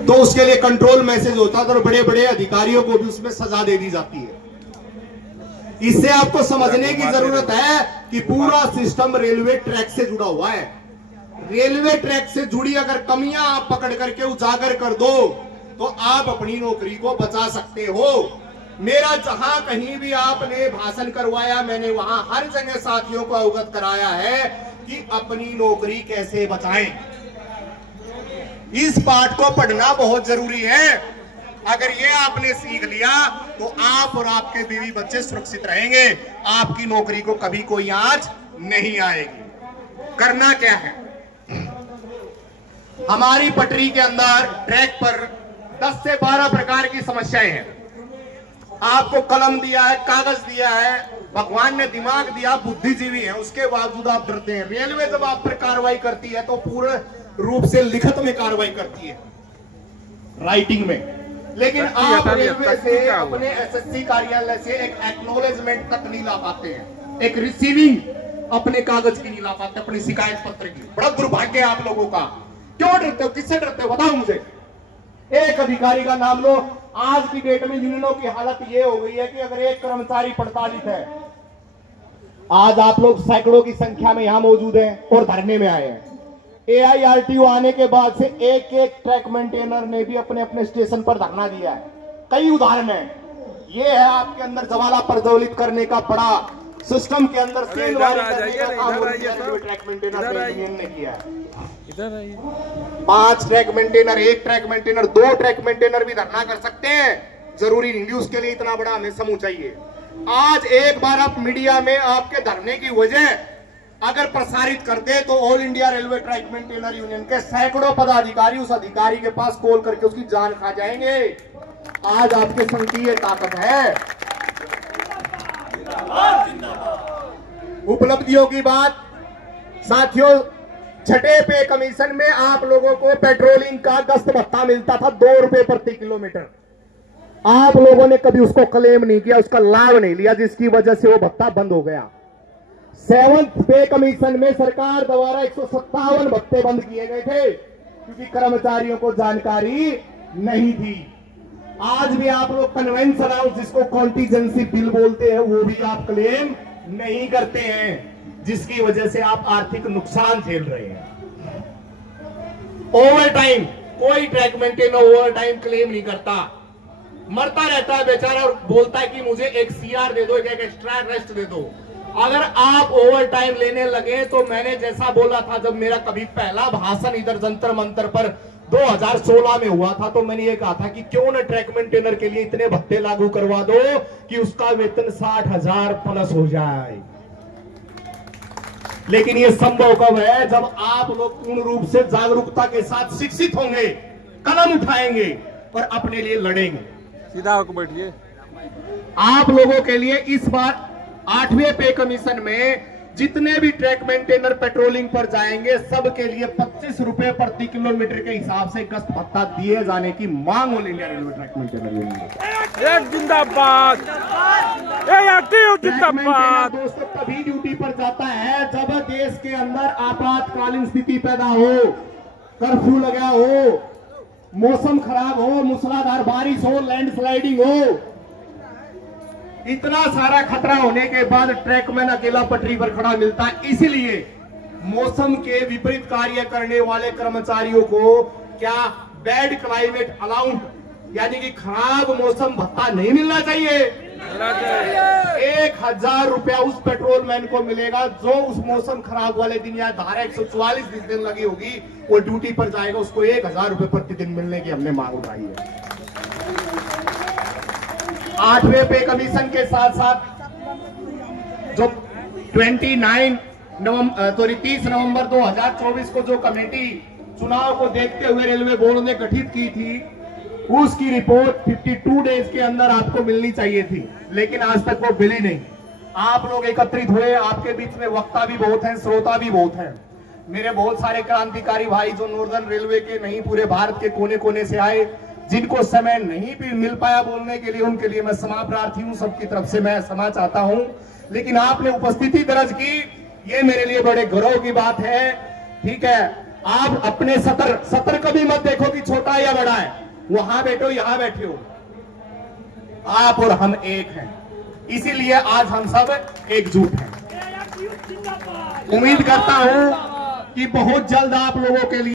तो उसके लिए कंट्रोल मैसेज होता था और बड़े बड़े अधिकारियों को भी उसमें सजा दे दी जाती है। इससे आपको समझने की जरूरत है कि पूरा सिस्टम रेलवे ट्रैक से जुड़ा हुआ है। रेलवे ट्रैक से जुड़ी अगर कमियां आप पकड़ करके उजागर कर दो तो आप अपनी नौकरी को बचा सकते हो। मेरा जहां कहीं भी आपने भाषण करवाया, मैंने वहां हर जगह साथियों को अवगत कराया है कि अपनी नौकरी कैसे बचाएं। इस पाठ को पढ़ना बहुत जरूरी है। अगर ये आपने सीख लिया तो आप और आपके बीवी बच्चे सुरक्षित रहेंगे, आपकी नौकरी को कभी कोई आंच नहीं आएगी। करना क्या है, हमारी पटरी के अंदर ट्रैक पर 10 से 12 प्रकार की समस्याएं हैं। आपको कलम दिया है, कागज दिया है, भगवान ने दिमाग दिया, बुद्धिजीवी है, उसके बावजूद आप डरते हैं। रेलवे जब आप पर कार्रवाई करती है तो पूरे रूप से लिखित में कार्रवाई करती है, राइटिंग में। लेकिन आप रेलवे से अपने एसएससी कार्यालय से एक एक्नॉलेजमेंट तक नहीं ला पाते हैं, एक रिसीविंग अपने कागज की नहीं ला पाते, अपनी शिकायत पत्र की। बड़ा दुर्भाग्य है आप लोगों का। क्यों डरते हो, किससे डरते हो, बताओ मुझे। एक अधिकारी का नाम लो। आज की डेट में यूनियनों की हालत ये हो गई है कि अगर एक कर्मचारी प्रताड़ित है, आज आप लोग सैकड़ों की संख्या में यहां मौजूद हैं और धरने में आए हैं। AIRTO आने के बाद से एक एक ट्रैक मेंटेनर ने भी अपने अपने स्टेशन पर धरना दिया है। कई उदाहरण है। ये है आपके अंदर जवाला प्रज्वलित करने का बड़ा सिस्टम के अंदर सेंधमारी करने का काम ट्रैक मेंटेनर ने किया है। 5 track maintainer, 1 track maintainer, 2 track maintainer भी धरना कर सकते हैं। जरूरी नहीं उसके लिए इतना बड़ा हमें समूह चाहिए। आज एक बार आप मीडिया में आपके धरने की वजह अगर प्रसारित कर दे तो all India railway track maintainer union के सैकड़ों पदाधिकारी उस अधिकारी के पास कॉल करके उसकी जान खा जाएंगे। आज आपके संघ की ये ताकत है। उपलब्धियों की बात साथियों, छठे पे कमीशन में आप लोगों को पेट्रोलिंग का गश्त भत्ता मिलता था 2 रुपए प्रति किलोमीटर। आप लोगों ने कभी उसको क्लेम नहीं किया, उसका लाभ नहीं लिया, जिसकी वजह से वो भत्ता बंद हो गया। 7th पे कमीशन में सरकार द्वारा 157 भत्ते बंद किए गए थे क्योंकि कर्मचारियों को जानकारी नहीं थी। आज भी आप लोग कन्वेंस अलाउंस, जिसको कॉन्टीजेंसी बिल बोलते हैं, वो भी आप क्लेम नहीं करते हैं, जिसकी वजह से आप आर्थिक नुकसान झेल रहे हैं। ओवर टाइम, कोई track maintainer over time claim नहीं करता, मरता रहता है बेचारा और बोलता है कि मुझे एक CR दे दो, एक एक्स्ट्रा रेस्ट दे दो। अगर आप ओवर टाइम लेने लगे तो मैंने जैसा बोला था, जब मेरा कभी पहला भाषण इधर जंतर मंतर पर 2016 में हुआ था, तो मैंने ये कहा था कि क्यों न ट्रैक मेंटेनर के लिए इतने भत्ते लागू करवा दो कि उसका वेतन 60,000 प्लस हो जाए। लेकिन ये संभव कब है, जब आप लोग पूर्ण रूप से जागरूकता के साथ शिक्षित होंगे, कदम उठाएंगे और अपने लिए लड़ेंगे। सीधा होकर बैठिए। आप लोगों के लिए इस बार 8वें पे कमीशन में जितने भी ट्रैक मेंटेनर पेट्रोलिंग पर जाएंगे, सबके लिए 25 रुपए प्रति किलोमीटर के हिसाब से गश्त भत्ता दिए जाने की मांग all India railway track maintainer union. जिंदाबाद, जिंदाबाद। दोस्तों, तभी ड्यूटी पर जाता है जब देश के अंदर आपातकालीन स्थिति पैदा हो, कर्फ्यू लगा हो, मौसम खराब हो, मूसलाधार बारिश हो, लैंडस्लाइडिंग हो। इतना सारा खतरा होने के बाद ट्रैकमैन अकेला पटरी पर खड़ा मिलता है। इसीलिए मौसम के विपरीत कार्य करने वाले कर्मचारियों को क्या बैड क्लाइमेट अलाउंस, यानी कि खराब मौसम भत्ता नहीं मिलना चाहिए। 1000 रुपया उस पेट्रोल मैन को मिलेगा जो उस मौसम खराब वाले दिन या धारा 144 दिन लगी होगी, वो ड्यूटी पर जाएगा, उसको 1000 रुपए प्रतिदिन मिलने की हमने मांग उठाई है। 8वें पे कमीशन के साथ साथ जो 30 नवंबर 2024 को जो कमेटी चुनाव को देखते हुए रेलवे बोर्ड ने गठित की थी, उसकी रिपोर्ट 52 डेज के अंदर आपको मिलनी चाहिए थी, लेकिन आज तक वो मिली नहीं। आप लोग एकत्रित हुए, आपके बीच में वक्ता भी बहुत हैं, श्रोता भी बहुत हैं। मेरे बहुत सारे क्रांतिकारी भाई जो नॉर्दर्न रेलवे के नहीं, पूरे भारत के कोने कोने से आए, जिनको समय नहीं भी मिल पाया बोलने के लिए, उनके लिए मैं क्षमा प्रार्थी हूं, सबकी तरफ से मैं क्षमा चाहता हूं। लेकिन आपने उपस्थिति दर्ज की, ये मेरे लिए बड़े गौरव की बात है। ठीक है, आप अपने सतर कभी मत देखो कि छोटा है या बड़ा है, वहां बैठो यहां बैठे हो, आप और हम एक हैं, इसीलिए आज हम सब एकजुट हैं। उम्मीद करता हूं कि बहुत जल्द आप लोगों के लिए